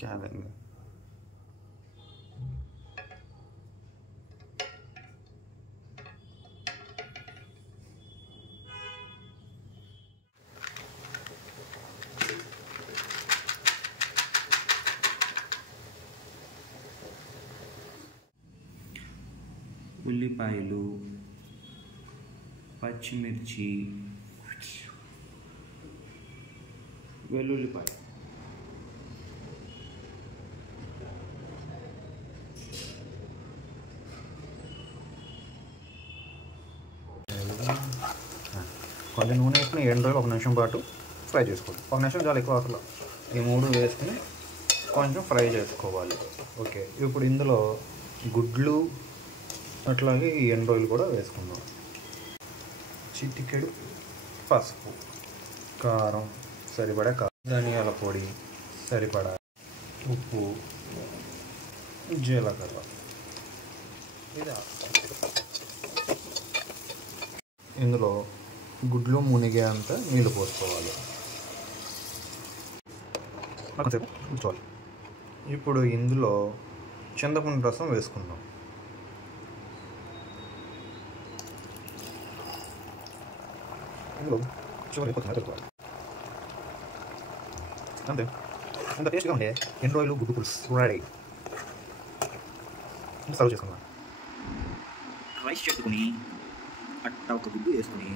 क्या देंगे? ఉల్లిపాయలు, పచ్చిమిర్చి, వెల్లుల్లిపాయ, కొంచెం నూనె వేసుకుని 7 రోజులు 1 నిమిషం పాటు ఫ్రై చేసుకోవాలి. 1 నిమిషం చాలా ఎక్కువ అసలు. ఈ 3 వేసుకుని కొంచెం ఫ్రై చేసుకోవాలి. ఓకే, ఇప్పుడు ఇందులో గుడ్లు అట్లాగే ఈ ఎండ్రాయిల్ కూడా వేసుకుందాం. చిటికెడు పసుపు, కారం సరిపడా, ధనియాల పొడి సరిపడా, ఉప్పు, జీలకర్ర. ఇది ఇందులో గుడ్లు మునిగే అంత నీళ్ళు పోసుకోవాలి. కొంచెంసేపు ఉంచుకోవాలి. ఇప్పుడు ఇందులో చింతపండు రసం వేసుకుందాం. ఇందులో చివరి కొత్తిమీర కలుపుకోవాలి. అంతే. ఎంత టేస్ట్గా ఉండే ఎండ్రాయిలు గుడ్డు పులుసు రెడీ. సర్వ్ చేసుకుందాం. రైస్ చెట్టుకుని అట్ట ఒక గుడ్డు వేసుకుని